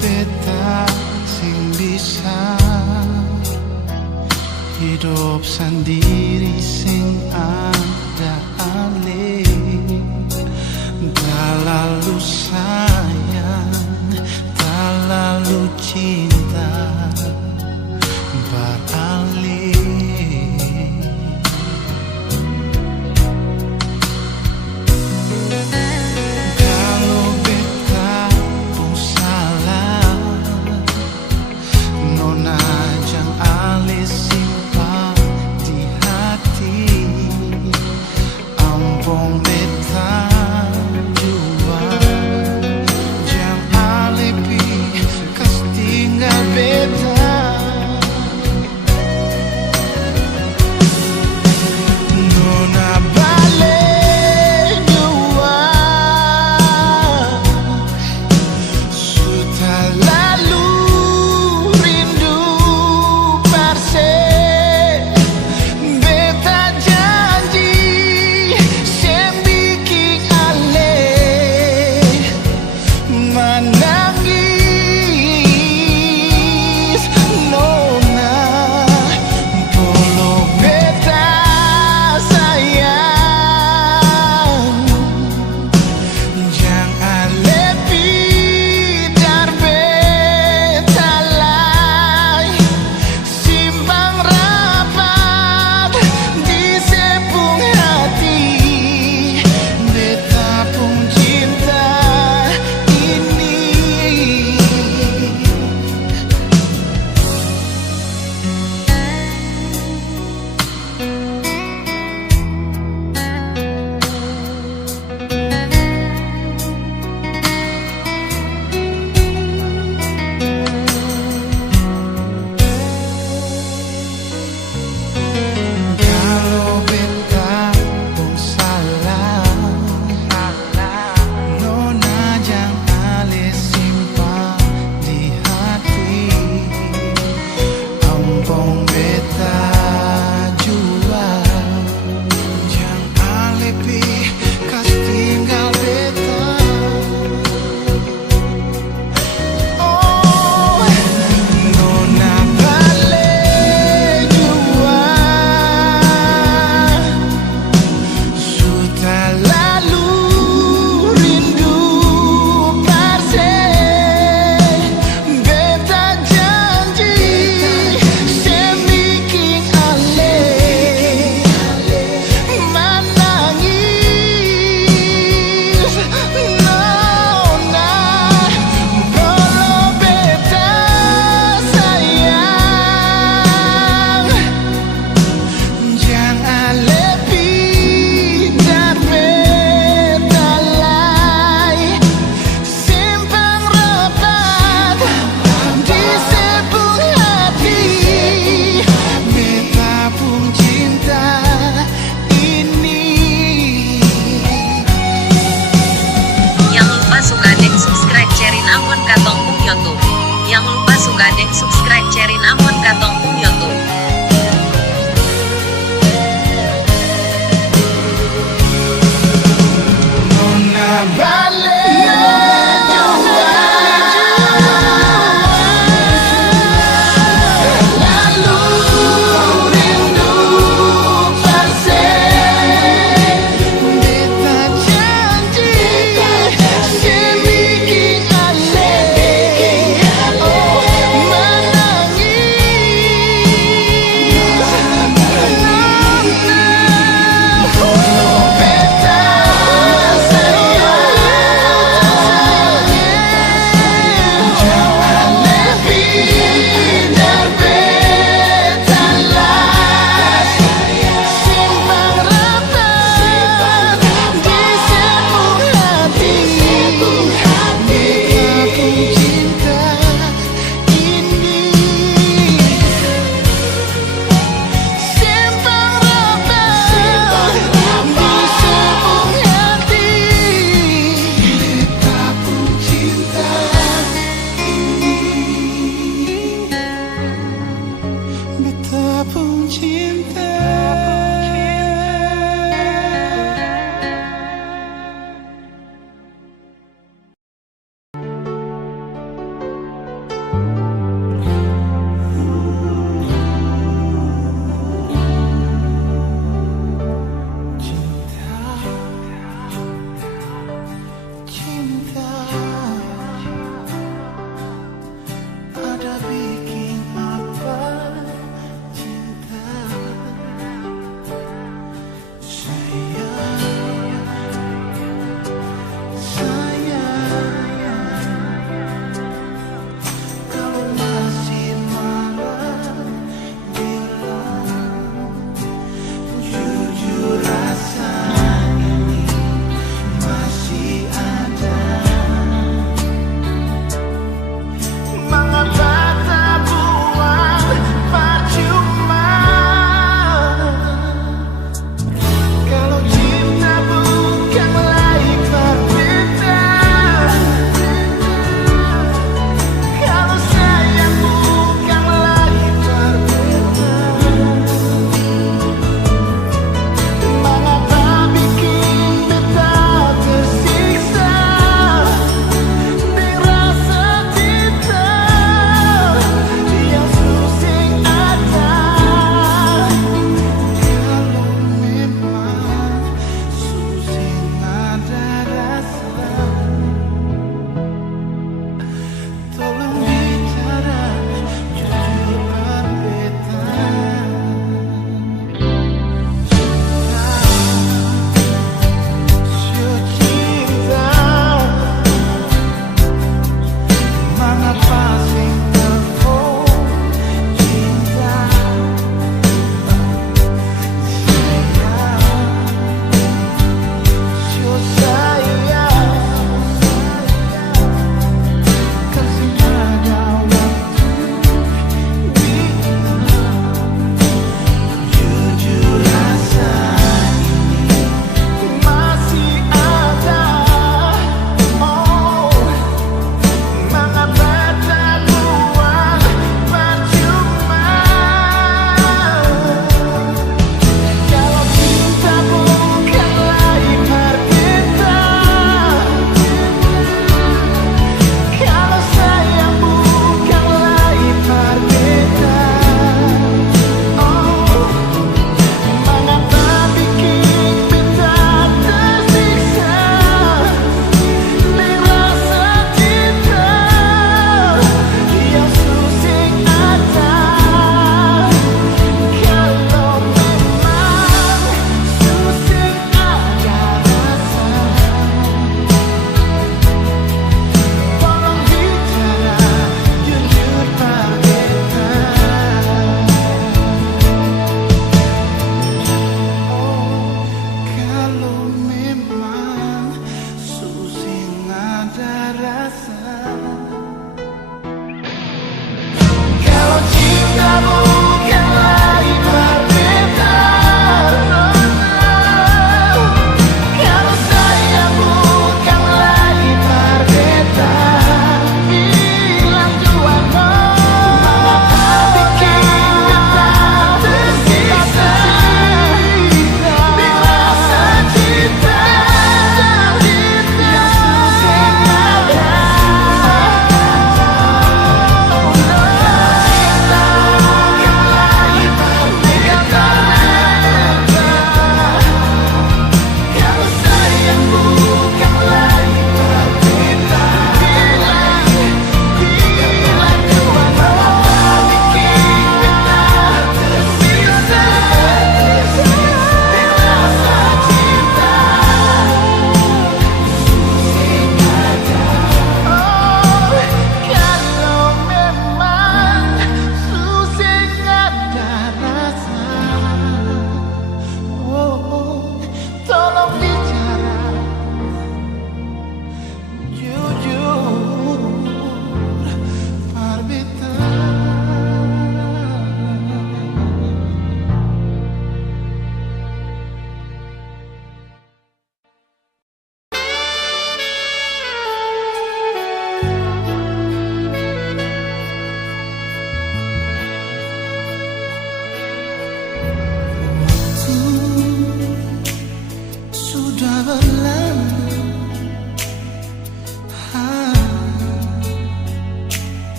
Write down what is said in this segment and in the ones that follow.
beta sing bisa hidup sendiri sing ada alih. Tak lalu sayang, tak lalu cinta beralih. Kalau beta pun salah, nona jang alih simpan di hati. Ampun beta jua, jang alih pi kas tinggal beta. Nona balik jua, sudah lalu rindu parse. Beta janji sem bikin alih menangis. Nona polo beta sayang, jang alih pidar beta lai. Simpang rapat di sepung hati. Beta pun cinta ini. Kalau beta pun salah, nona jang alih simpan di hati. Ampun beta jua, jang alih pi kas tinggal beta. Oh, nona balik jua, sudah lalu rindu parse. Beta janji sem bikin alih menangis. Nona kalau beta sayang, jang alih pidar beta lai. Simpang rapat di sepung hati. Beta pun cinta ini. Yang lupa suka deng subscribe sharein amon katong pung YouTube. Yang lupa suka deng subscribe sharein amon katong pung YouTube. Nona balik jua, lalu rindu parse. Beta janji sem bikin alih menangis.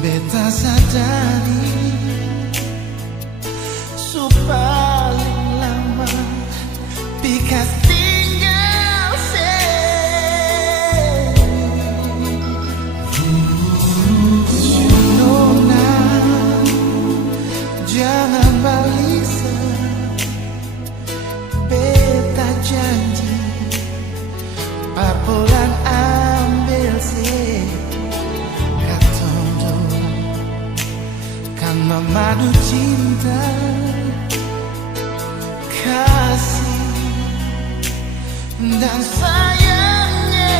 beta sadari paling lama pikas tinggal Nona, jangan balik beta janji parpolan ambil sih katondo kan memadu cinta kasih dan sayangnya.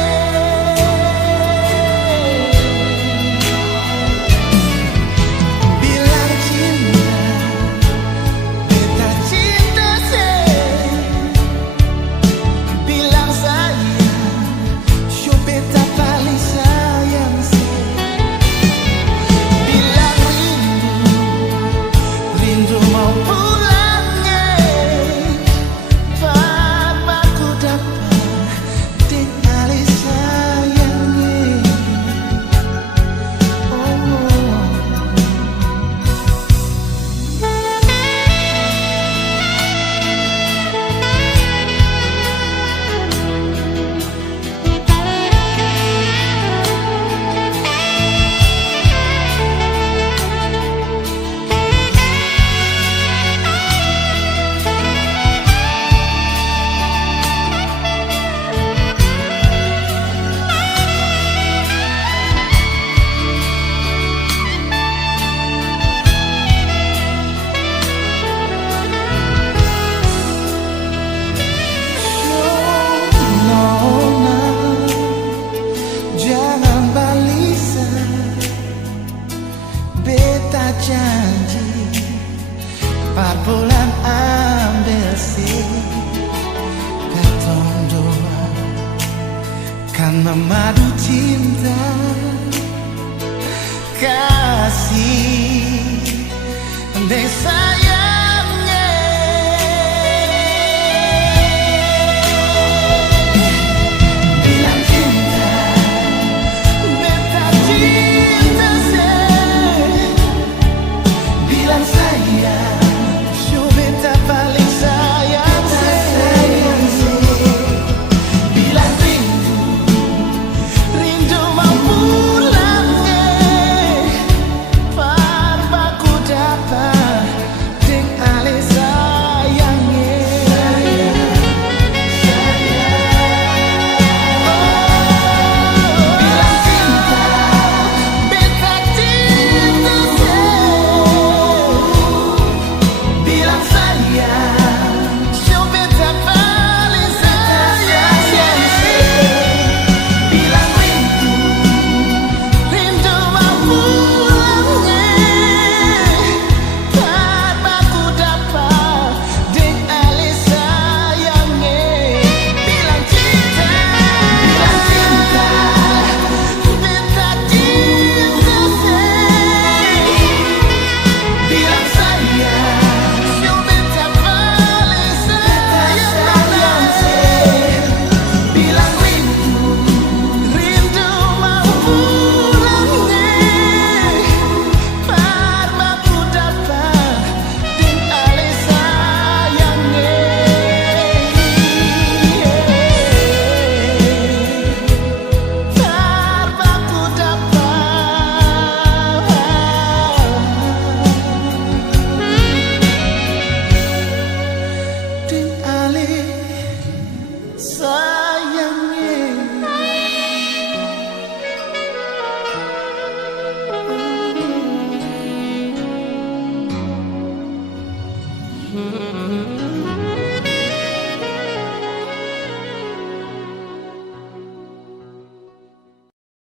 Bilang cinta, beta cinta sih. Bilang sayang, yo beta paling sayang sih. Bilang rindu, rindu mau pulang. Janji parpolan ambil sih katong doa kan memadu cinta kasih desa.